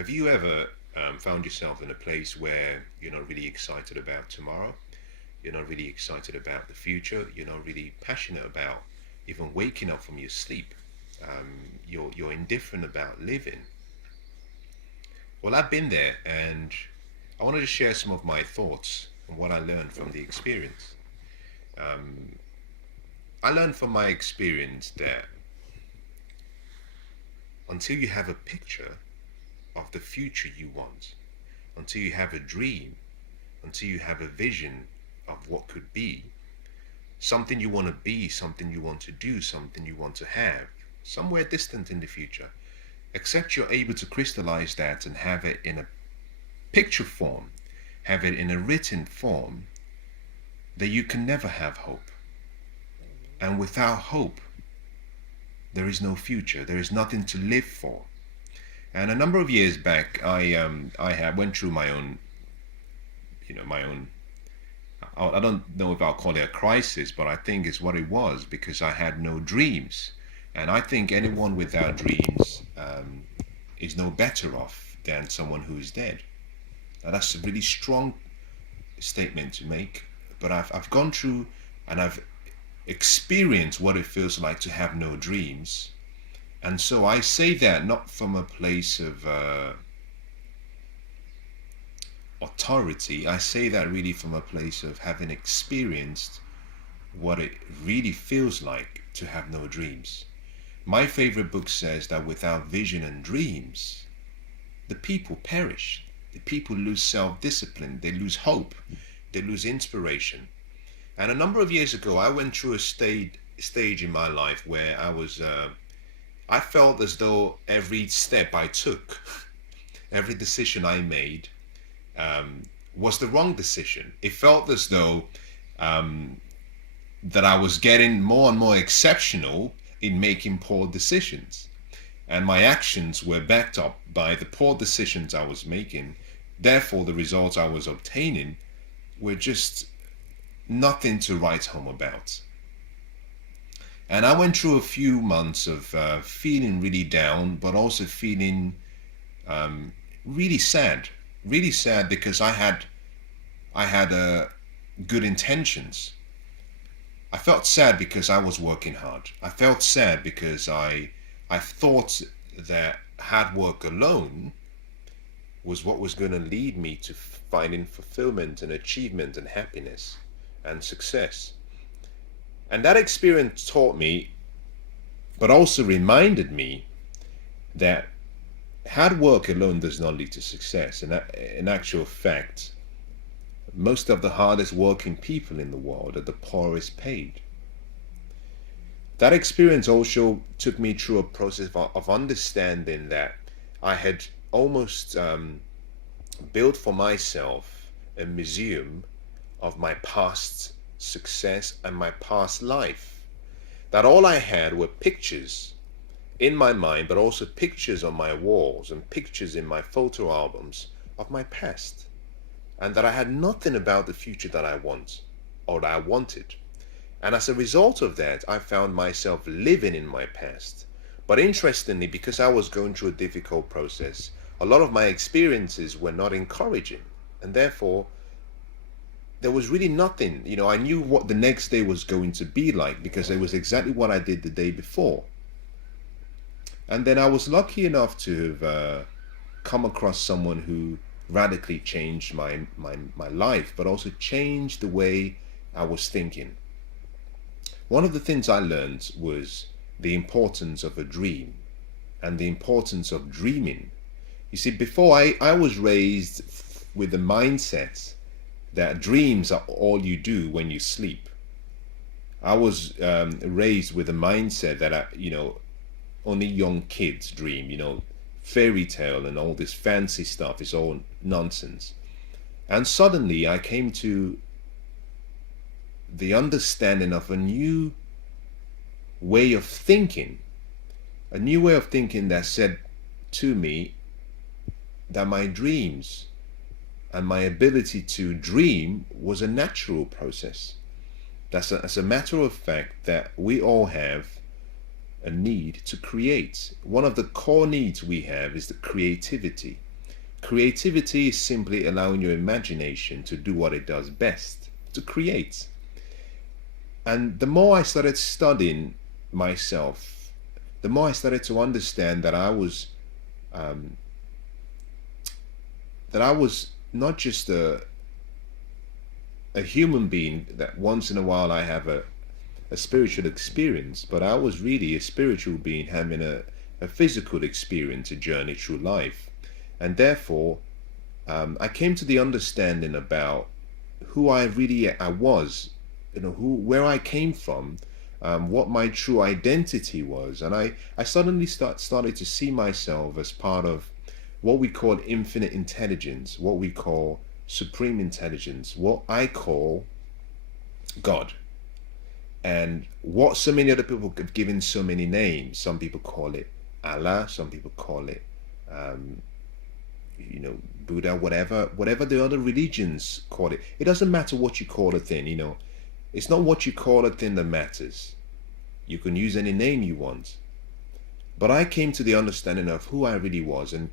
Have you ever found yourself in a place where you're not really excited about tomorrow? You're not really excited about the future. You're not really passionate about even waking up from your sleep. You're indifferent about living. Well, I've been there, and I wanted to share some of my thoughts and what I learned from the experience. Um, I learned from my experience that until you have a picture of the future you want, until you have a dream, until you have a vision of what could be, something you want to be, something you want to do, something you want to have, somewhere distant in the future, except you're able to crystallize that and have it in a picture form, have it in a written form, that you can never have hope. And without hope, there is no future. There is nothing to live for. And a number of years back, I had went through my own, my own. I don't know if I'll call it a crisis, but I think it's what it was because I had no dreams. And I think anyone without dreams is no better off than someone who is dead. Now, that's a really strong statement to make, but I've gone through and I've experienced what it feels like to have no dreams. And so I say that not from a place of authority. I say that really from a place of having experienced what it really feels like to have no dreams. My favorite book says that without vision and dreams, the people perish. The people lose self-discipline. They lose hope. They lose inspiration. And a number of years ago, I went through a stage in my life where I felt as though every step I took, every decision I made, was the wrong decision. It felt as though that I was getting more and more exceptional in making poor decisions. And my actions were backed up by the poor decisions I was making. Therefore, the results I was obtaining were just nothing to write home about. And I went through a few months of feeling really down, but also feeling really sad because I had good intentions. I felt sad because I was working hard. I felt sad because I thought that hard work alone was what was going to lead me to finding fulfillment and achievement and happiness and success. And that experience taught me, but also reminded me that hard work alone does not lead to success. And in actual fact, most of the hardest working people in the world are the poorest paid. That experience also took me through a process of understanding that I had almost built for myself a museum of my past success and my past life. That all I had were pictures in my mind, but also pictures on my walls and pictures in my photo albums of my past. And that I had nothing about the future that I want or that I wanted. And as a result of that, I found myself living in my past. But interestingly, because I was going through a difficult process, a lot of my experiences were not encouraging. And therefore, there was really nothing. I knew what the next day was going to be like because it was exactly what I did the day before. And then I was lucky enough to have come across someone who radically changed my life, but also changed the way I was thinking. One of the things I learned was the importance of a dream and the importance of dreaming. You see, before I was raised with the mindset that dreams are all you do when you sleep. I was raised with a mindset that, only young kids dream, fairy tale and all this fancy stuff is all nonsense. And suddenly I came to the understanding of a new way of thinking, that said to me that my dreams and my ability to dream was a natural process. As a matter of fact, that we all have a need to create. One of the core needs we have is the creativity. Creativity is simply allowing your imagination to do what it does best, to create. And the more I started studying myself, the more I started to understand um, that I was not just a human being that once in a while I have a spiritual experience, but I was really a spiritual being having a physical experience, a journey through life. And therefore, I came to the understanding about who I was, where I came from, what my true identity was. And I suddenly started to see myself as part of what we call infinite intelligence, what we call supreme intelligence, what I call God. And what so many other people have given so many names. Some people call it Allah, some people call it um, Buddha, whatever the other religions call it. It doesn't matter what you call a thing. It's not what you call a thing that matters. You can use any name you want. But I came to the understanding of who I really was, and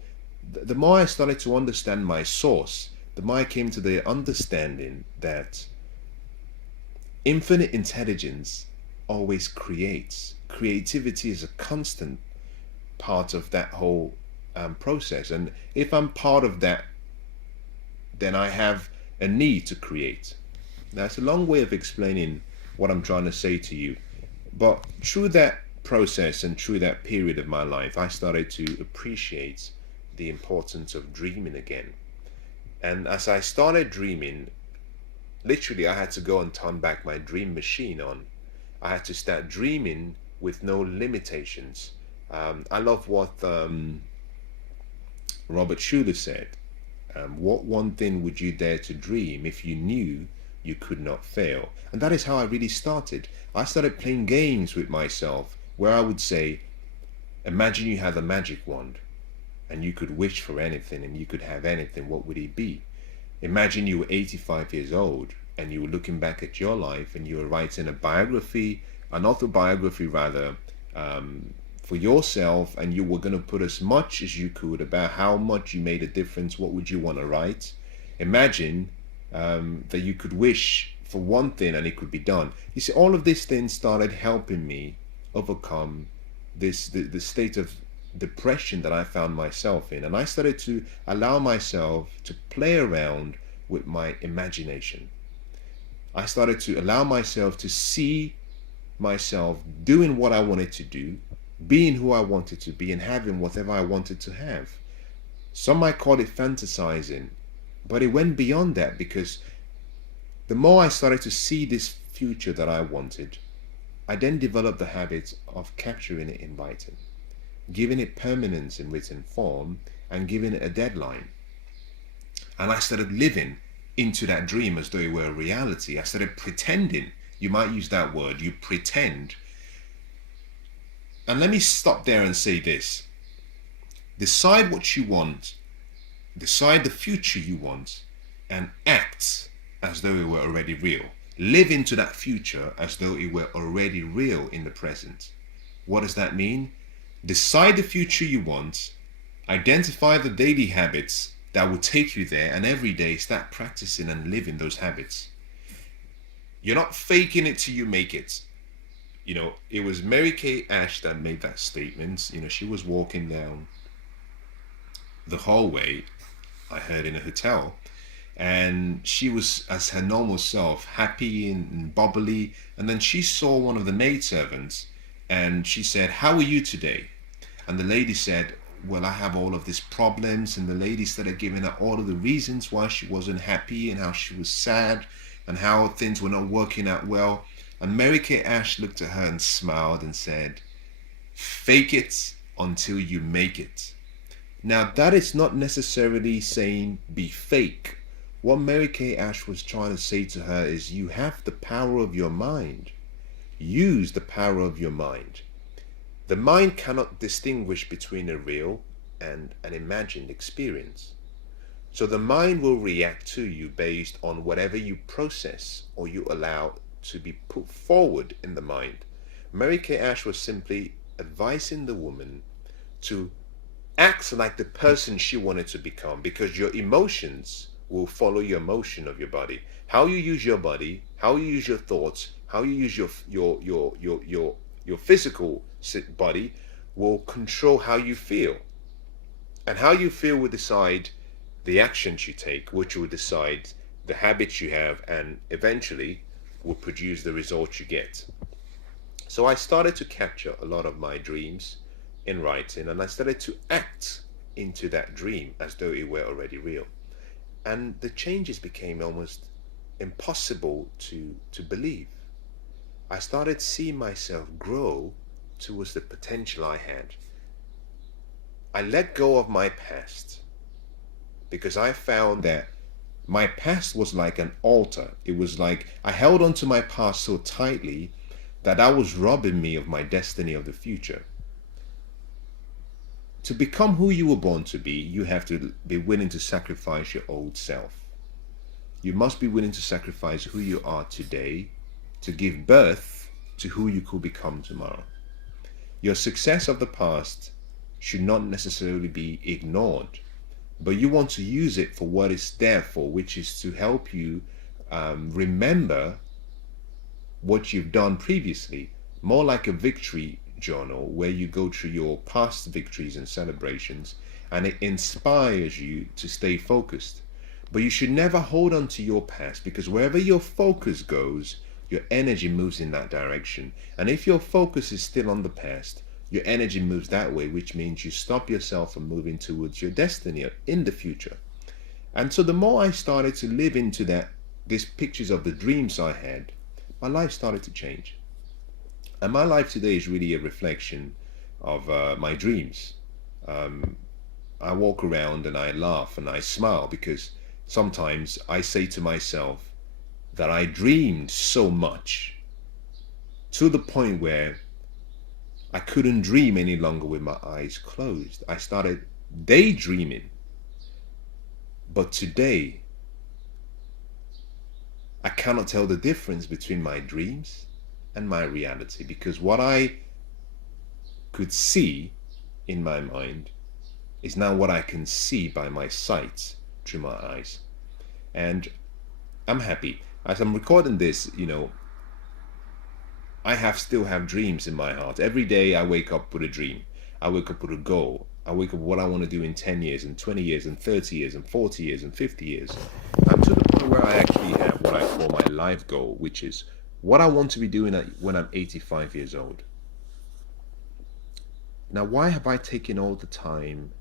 the more I started to understand my source, the more I came to the understanding that infinite intelligence always creates. Creativity is a constant part of that whole process. And if I'm part of that, then I have a need to create. Now, it's a long way of explaining what I'm trying to say to you. But through that process and through that period of my life, I started to appreciate the importance of dreaming again. And as I started dreaming, literally I had to go and turn back my dream machine on. I had to start dreaming with no limitations. I love what Robert Schuller said. What one thing would you dare to dream if you knew you could not fail? And that is how I really started. I started playing games with myself where I would say, imagine you had a magic wand and you could wish for anything and you could have anything. What would it be? Imagine you were 85 years old and you were looking back at your life and you were writing a biography, an autobiography rather, for yourself, and you were going to put as much as you could about how much you made a difference. What would you want to write? Imagine that you could wish for one thing and it could be done. You see, all of these things started helping me overcome the state of depression that I found myself in, and I started to allow myself to play around with my imagination. I started to allow myself to see myself doing what I wanted to do, being who I wanted to be, and having whatever I wanted to have. Some might call it fantasizing, but it went beyond that, because the more I started to see this future that I wanted, I then developed the habit of capturing it in writing, giving it permanence in written form, and giving it a deadline. And I started living into that dream as though it were a reality. I started pretending. You might use that word, you pretend. And let me stop there and say this. Decide what you want, decide the future you want, and act as though it were already real. Live into that future as though it were already real in the present. What does that mean? Decide the future you want, identify the daily habits that will take you there, and every day start practicing and living those habits. You're not faking it till you make it. It was Mary Kay Ash that made that statement. She was walking down the hallway, I heard, in a hotel, and she was as her normal self, happy and bubbly, and then she saw one of the maidservants, and she said, "How are you today?" And the lady said, "Well, I have all of these problems." And the lady started giving her all of the reasons why she wasn't happy and how she was sad and how things were not working out well. And Mary Kay Ash looked at her and smiled and said, "Fake it until you make it." Now, that is not necessarily saying be fake. What Mary Kay Ash was trying to say to her is, you have the power of your mind. Use the power of your mind. The mind cannot distinguish between a real and an imagined experience. So the mind will react to you based on whatever you process or you allow to be put forward in the mind. Mary Kay Ash was simply advising the woman to act like the person she wanted to become, because your emotions will follow your motion of your body. How you use your body, how you use your thoughts, how you use your physical body will control how you feel. And how you feel will decide the actions you take, which will decide the habits you have, and eventually will produce the results you get. So I started to capture a lot of my dreams in writing, and I started to act into that dream as though it were already real. And the changes became almost impossible to believe. I started seeing myself grow towards the potential I had. I let go of my past because I found that my past was like an altar. It was like I held on to my past so tightly that was robbing me of my destiny of the future. To become who you were born to be, you have to be willing to sacrifice your old self. You must be willing to sacrifice who you are today to give birth to who you could become tomorrow. Your success of the past should not necessarily be ignored, but you want to use it for what it's there for, which is to help you remember what you've done previously, more like a victory journal where you go through your past victories and celebrations, and it inspires you to stay focused. But you should never hold on to your past, because wherever your focus goes, your energy moves in that direction. And if your focus is still on the past, your energy moves that way, which means you stop yourself from moving towards your destiny in the future. And so the more I started to live into these pictures of the dreams I had, my life started to change. And my life today is really a reflection of my dreams. I walk around and I laugh and I smile because sometimes I say to myself that I dreamed so much to the point where I couldn't dream any longer with my eyes closed. I started daydreaming. But today, I cannot tell the difference between my dreams and my reality, because what I could see in my mind is now what I can see by my sight through my eyes. And I'm happy. As I'm recording this, I still have dreams in my heart. Every day I wake up with a dream. I wake up with a goal. I wake up with what I want to do in 10 years and 20 years and 30 years and 40 years and 50 years. I'm to the point where I actually have what I call my life goal, which is what I want to be doing when I'm 85 years old. Now, why have I taken all the time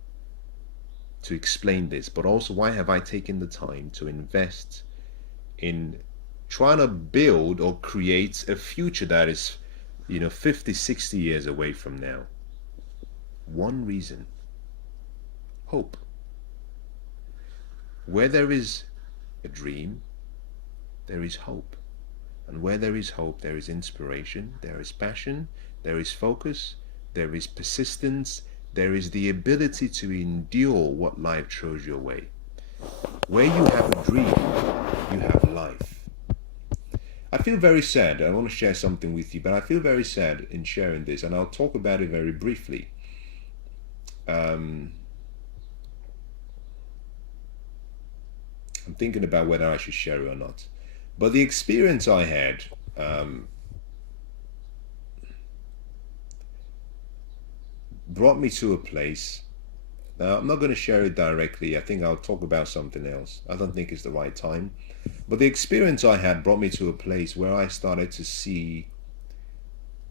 to explain this, but also why have I taken the time to invest in trying to build or create a future that is 50, 60 years away from now? One reason: hope. Where there is a dream, there is hope. And where there is hope, there is inspiration, there is passion, there is focus, there is persistence, there is the ability to endure what life throws your way. Where you have a dream, you have life. I feel very sad. I want to share something with you, but I feel very sad in sharing this, and I'll talk about it very briefly. I'm thinking about whether I should share it or not. But the experience I had brought me to a place. Now, I'm not going to share it directly. I think I'll talk about something else. I don't think it's the right time. But the experience I had brought me to a place where I started to see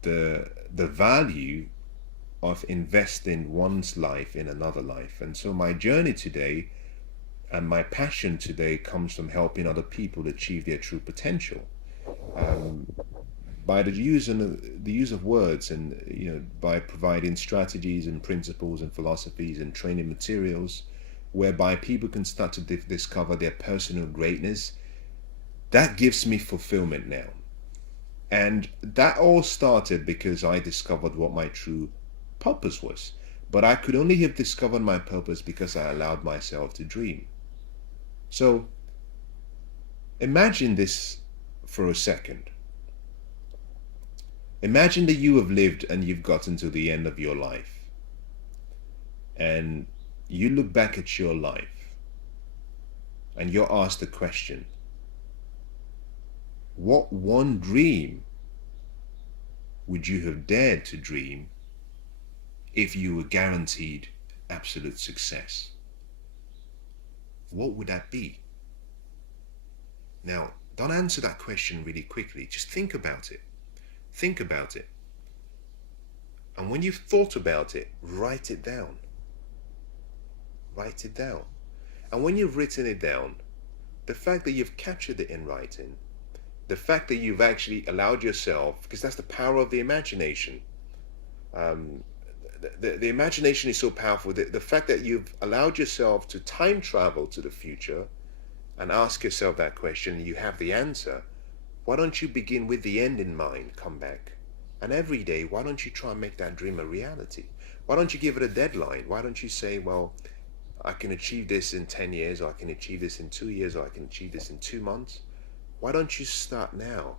the value of investing one's life in another life. And so my journey today and my passion today comes from helping other people achieve their true potential, by the use of words, and by providing strategies and principles and philosophies and training materials, whereby people can start to discover their personal greatness. That gives me fulfillment now, and that all started because I discovered what my true purpose was. But I could only have discovered my purpose because I allowed myself to dream. So imagine this for a second. Imagine that you have lived and you've gotten to the end of your life. and you look back at your life and you're asked the question, what one dream would you have dared to dream if you were guaranteed absolute success? What would that be? Now, don't answer that question really quickly. Just think about it. Think about it. And when you've thought about it, write it down. Write it down. And when you've written it down, the fact that you've captured it in writing, the fact that you've actually allowed yourself, because that's the power of the imagination. The imagination is so powerful. The fact that you've allowed yourself to time travel to the future and ask yourself that question, you have the answer. Why don't you begin with the end in mind? Come back. And every day, why don't you try and make that dream a reality? Why don't you give it a deadline? Why don't you say, well, I can achieve this in 10 years, or I can achieve this in 2 years, or I can achieve this in 2 months? Why don't you start now?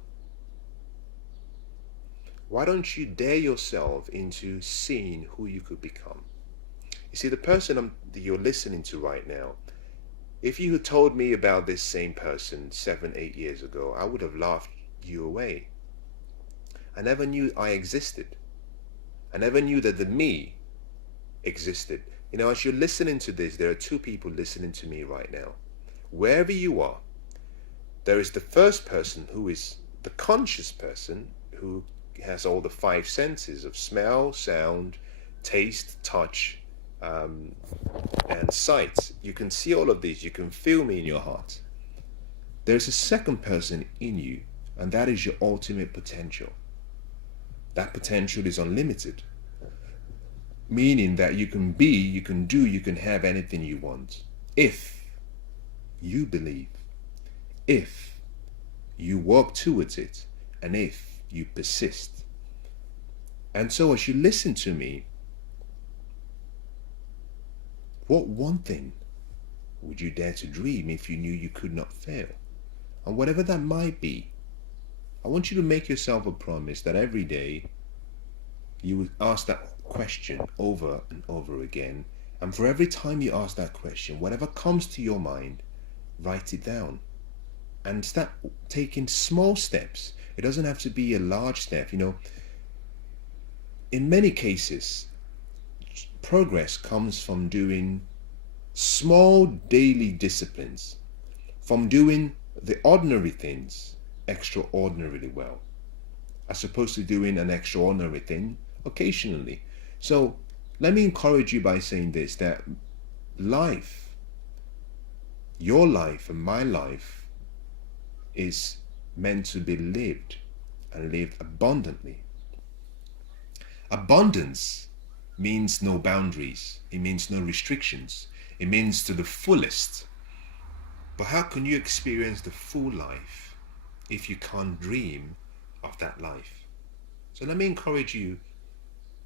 Why don't you dare yourself into seeing who you could become? You see, the person that you're listening to right now, if you had told me about this same person 7, 8 years ago, I would have laughed you away. I never knew I existed. I never knew that the me existed. You know, as you're listening to this, there are two people listening to me right now. Wherever you are, there is the first person who is the conscious person who has all the 5 senses of smell, sound, taste, touch, and sight. You can see all of these. You can feel me in your heart. There's a second person in you, and that is your ultimate potential. That potential is unlimited, meaning that you can be, you can do, you can have anything you want if you believe, if you work towards it, and if you persist. And so as you listen to me, what one thing would you dare to dream if you knew you could not fail? And whatever that might be, I want you to make yourself a promise that every day you would ask that question over and over again. And for every time you ask that question, whatever comes to your mind, write it down. And start taking small steps. It doesn't have to be a large step. You know, in many cases, progress comes from doing small daily disciplines, from doing the ordinary things extraordinarily well, as opposed to doing an extraordinary thing occasionally. So let me encourage you by saying this, that life, your life and my life, is meant to be lived, and lived abundantly. Abundance means no boundaries. It means no restrictions. It means to the fullest. But how can you experience the full life if you can't dream of that life? So let me encourage you,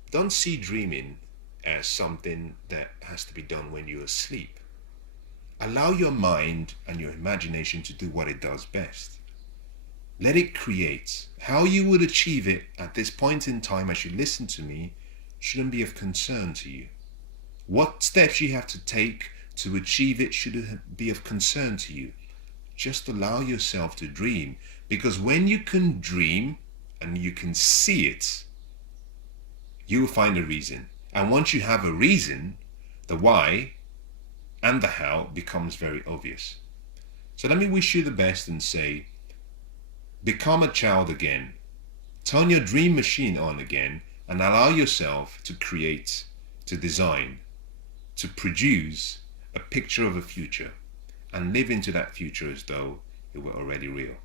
don't see dreaming as something that has to be done when you're asleep. Allow your mind and your imagination to do what it does best. Let it create. How you would achieve it at this point in time as you listen to me shouldn't be of concern to you. What steps you have to take to achieve it should be of concern to you. Just allow yourself to dream, because when you can dream and you can see it, you will find a reason. And once you have a reason, the why and the how becomes very obvious. So let me wish you the best and say, become a child again. Turn your dream machine on again and allow yourself to create, to design, to produce a picture of a future and live into that future as though it were already real.